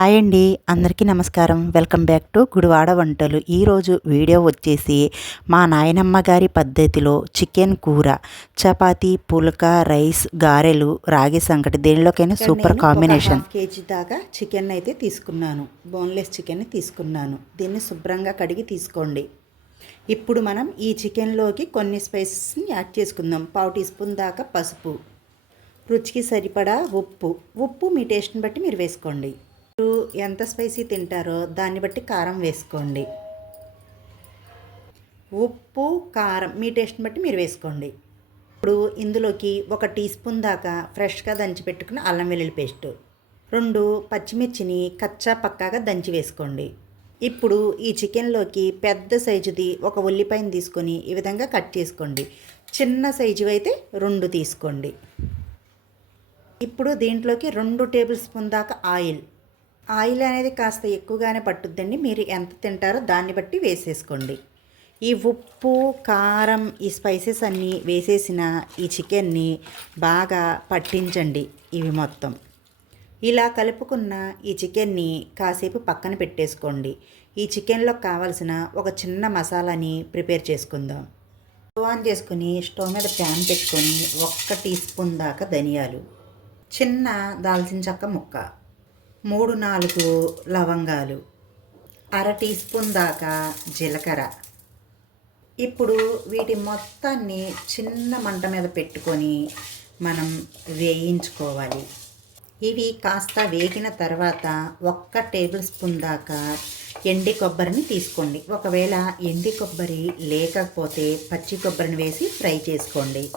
Hi అండి అందరికీ నమస్కారం. వెల్కమ్ బ్యాక్ టు గుడివాడ వంటలు. ఈరోజు వీడియో వచ్చేసి మా నాయనమ్మ గారి పద్ధతిలో చికెన్ కూర చపాతీ పులక రైస్ గారెలు రాగి సంకటి దేనిలోకైనా సూపర్ కాంబినేషన్. కేజీ దాకా చికెన్ అయితే తీసుకున్నాను. బోన్లెస్ చికెన్ తీసుకున్నాను. దీన్ని శుభ్రంగా కడిగి తీసుకోండి. ఇప్పుడు మనం ఈ చికెన్లోకి కొన్ని స్పైసెస్ని యాడ్ చేసుకుందాం. పావు టీ స్పూన్ దాకా పసుపు. రుచికి సరిపడా ఉప్పు. ఉప్పు మీ టేస్ట్ని బట్టి మీరు వేసుకోండి. ఎంత స్పైసీ తింటారో దాన్ని బట్టి కారం వేసుకోండి. ఉప్పు కారం మీ టేస్ట్ని బట్టి మీరు వేసుకోండి. ఇప్పుడు ఇందులోకి ఒక టీ స్పూన్ దాకా ఫ్రెష్గా దంచి పెట్టుకున్న అల్లం వెల్లుల్లి పేస్ట్. రెండు పచ్చిమిర్చిని కచ్చా పక్కాగా దంచి వేసుకోండి. ఇప్పుడు ఈ చికెన్లోకి పెద్ద సైజుది ఒక ఉల్లిపాయని తీసుకొని ఈ విధంగా కట్ చేసుకోండి. చిన్న సైజు అయితే రెండు తీసుకోండి. ఇప్పుడు దీంట్లోకి రెండు టేబుల్ స్పూన్ దాకా ఆయిల్ ఆయిల్ అనేది కాస్త ఎక్కువగానే పట్టుద్దండి. మీరు ఎంత తింటారో దాన్ని బట్టి వేసేసుకోండి. ఈ ఉప్పు కారం ఈ స్పైసెస్ అన్నీ వేసేసిన ఈ చికెన్ని బాగా పట్టించండి ఇవి మొత్తం. ఇలా కలుపుకున్న ఈ చికెన్ని కాసేపు పక్కన పెట్టేసుకోండి. ఈ చికెన్లో కావలసిన ఒక చిన్న మసాలాని ప్రిపేర్ చేసుకుందాం. స్టవ్ ఆన్ చేసుకుని స్టవ్ మీద ప్యాన్ పెట్టుకొని ఒక్క టీ స్పూన్ దాకా ధనియాలు. చిన్న దాల్చిన చెక్క ముక్క. మూడు నాలుగు లవంగాలు అర టీ స్పూన్ దాకా జీలకర్ర. ఇప్పుడు వీటి మొత్తాన్ని చిన్న మంట మీద పెట్టుకొని మనం వేయించుకోవాలి. ఇవి కాస్త వేగిన తర్వాత ఒక్క టేబుల్ స్పూన్ దాకా ఎండి కొబ్బరిని తీసుకోండి. ఒకవేళ ఎండి కొబ్బరి లేకపోతే పచ్చి కొబ్బరిని వేసి ఫ్రై చేసుకోండి.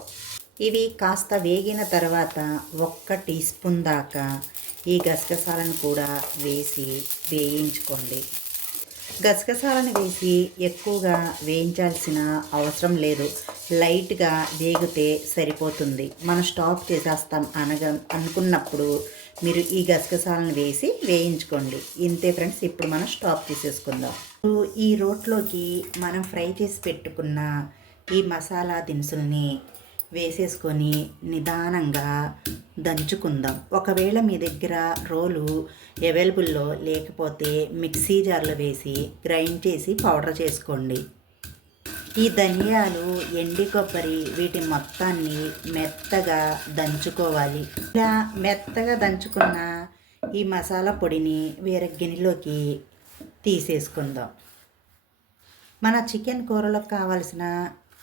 ఇవి కాస్త వేగిన తర్వాత ఒక్క టీ స్పూన్ దాకా ఈ గసగసాలను కూడా వేసి వేయించుకోండి. గసగసాలను వేసి ఎక్కువగా వేయించాల్సిన అవసరం లేదు. లైట్గా వేగితే సరిపోతుంది. మనం స్టాప్ చేసేస్తాం అనగా అనుకున్నప్పుడు మీరు ఈ గసగసాలను వేసి వేయించుకోండి. ఇంతే ఫ్రెండ్స్ ఇప్పుడు మనం స్టాప్ చేసేసుకుందాం. ఈ రోట్లోకి మనం ఫ్రై చేసి పెట్టుకున్న ఈ మసాలా దినుసుల్ని వేసేసుకొని నిదానంగా దంచుకుందాం. ఒకవేళ మీ దగ్గర రోలు అవైలబుల్లో లేకపోతే మిక్సీ జార్లో వేసి గ్రైండ్ చేసి పౌడర్ చేసుకోండి. ఈ ధనియాలు ఎండి కొబ్బరి వీటి మొత్తాన్ని మెత్తగా దంచుకోవాలి. ఇలా మెత్తగా దంచుకున్న ఈ మసాలా పొడిని వేరే గిన్నెలోకి తీసేసుకుందాం. మన చికెన్ కూరలో కావాల్సిన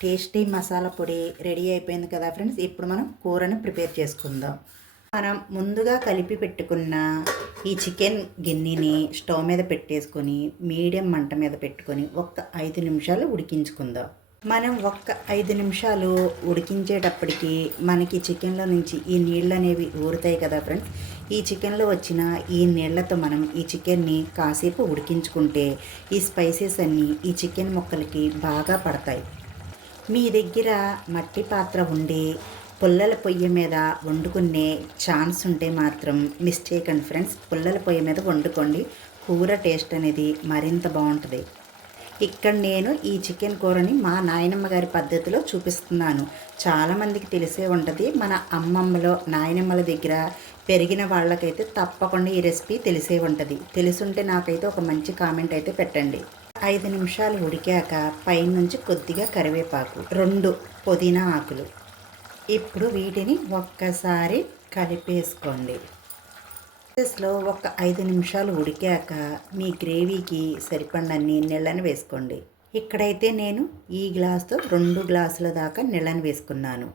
టేస్టీ మసాలా పొడి రెడీ అయిపోయింది కదా ఫ్రెండ్స్. ఇప్పుడు మనం కూరని ప్రిపేర్ చేసుకుందాం. మనం ముందుగా కలిపి పెట్టుకున్న ఈ చికెన్ గిన్నెని స్టవ్ మీద పెట్టేసుకొని మీడియం మంట మీద పెట్టుకొని ఒక్క ఐదు నిమిషాలు ఉడికించుకుందాం. మనం ఒక్క ఐదు నిమిషాలు ఉడికించేటప్పటికి మనకి చికెన్లో నుంచి ఈ నీళ్ళు అనేవి ఊరుతాయి కదా ఫ్రెండ్స్. ఈ చికెన్లో వచ్చిన ఈ నీళ్ళతో మనం ఈ చికెన్ని కాసేపు ఉడికించుకుంటే ఈ స్పైసెస్ అన్నీ ఈ చికెన్ ముక్కలకి బాగా పడతాయి. మీ దగ్గర మట్టి పాత్ర ఉండి పుల్లల పొయ్యి మీద వండుకునే ఛాన్స్ ఉంటే మాత్రం మిస్టేక్ అండ్ ఫ్రెండ్స్. పుల్లల పొయ్యి మీద వండుకోండి. కూర టేస్ట్ అనేది మరింత బాగుంటుంది. ఇక్కడ నేను ఈ చికెన్ కూరని మా నాయనమ్మ గారి పద్ధతిలో చూపిస్తున్నాను. చాలామందికి తెలిసే ఉంటుంది. మన అమ్మమ్మలో నాయనమ్మల దగ్గర పెరిగిన వాళ్ళకైతే తప్పకుండా ఈ రెసిపీ తెలిసే ఉంటుంది. తెలుసుంటే నాకైతే ఒక మంచి కామెంట్ అయితే పెట్టండి. ఐదు నిమిషాలు ఉడికాక పైనుంచి కొద్దిగా కరివేపాకు రెండు పుదీనా ఆకులు. ఇప్పుడు వీటిని ఒక్కసారి కలిపేసుకోండి. ప్రాసెస్లో ఒక ఐదు నిమిషాలు ఉడికాక మీ గ్రేవీకి సరిపడని నీళ్ళని వేసుకోండి. ఇక్కడైతే నేను ఈ గ్లాస్తో రెండు గ్లాసుల దాకా నీళ్ళని వేసుకున్నాను.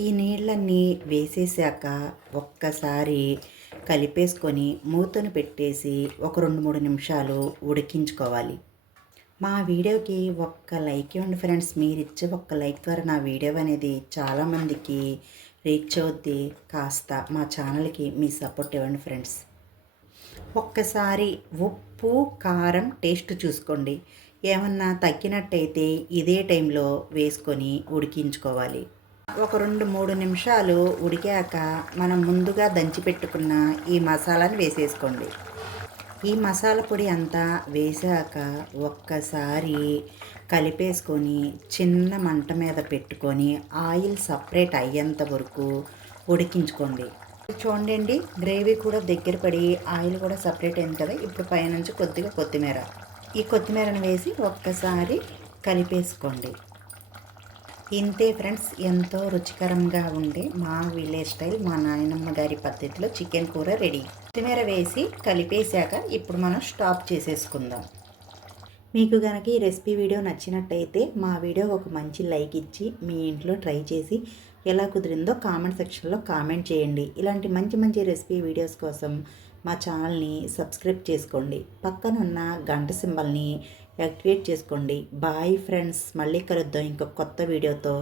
ఈ నీళ్ళన్నీ వేసేసాక ఒక్కసారి కలిపేసుకొని మూతను పెట్టేసి ఒక రెండు మూడు నిమిషాలు ఉడికించుకోవాలి. మా వీడియోకి ఒక్క లైక్ ఇవ్వండి ఫ్రెండ్స్. మీరు ఇచ్చే ఒక్క లైక్ ద్వారా నా వీడియో అనేది చాలామందికి రీచ్ అవుద్ది. కాస్త మా ఛానల్కి మీ సపోర్ట్ ఇవ్వండి ఫ్రెండ్స్. ఒక్కసారి ఉప్పు కారం టేస్ట్ చూసుకోండి. ఏమన్నా తగ్గినట్టయితే ఇదే టైంలో వేసుకొని ఉడికించుకోవాలి. ఒక రెండు మూడు నిమిషాలు ఉడికాక మనం ముందుగా దంచి పెట్టుకున్న ఈ మసాలాని వేసేసుకోండి. ఈ మసాలా పొడి అంతా వేసాక ఒక్కసారి కలిపేసుకొని చిన్న మంట మీద పెట్టుకొని ఆయిల్ సపరేట్ అయ్యేంత వరకు ఉడికించుకోండి. చూడండి గ్రేవీ కూడా దగ్గర పడి ఆయిల్ కూడా సపరేట్ అయింది కదా ఇప్పుడు పైనుంచి కొద్దిగా కొత్తిమీర. ఈ కొత్తిమీరను వేసి ఒక్కసారి కలిపేసుకోండి. ఇంతే ఫ్రెండ్స్ ఎంతో రుచికరంగా ఉండే మా విలేజ్ స్టైల్ మా నాయనమ్మ గారి పద్ధతిలో చికెన్ కూర రెడీ. కొత్తిమీర వేసి కలిపేశాక ఇప్పుడు మనం స్టాప్ చేసేసుకుందాం. మీకు కనుక ఈ రెసిపీ వీడియో నచ్చినట్టయితే మా వీడియో ఒక మంచి లైక్ ఇచ్చి మీ ఇంట్లో ట్రై చేసి ఎలా కుదిరిందో కామెంట్ సెక్షన్లో కామెంట్ చేయండి. ఇలాంటి మంచి మంచి రెసిపీ వీడియోస్ కోసం మా ఛానల్ని సబ్స్క్రైబ్ చేసుకోండి. పక్కనున్న గంట సింబల్ని యాక్టివేట్ చేసుకోండి. బాయ్ ఫ్రెండ్స్ మళ్ళీ కలుద్దాం ఇంకొక కొత్త వీడియోతో.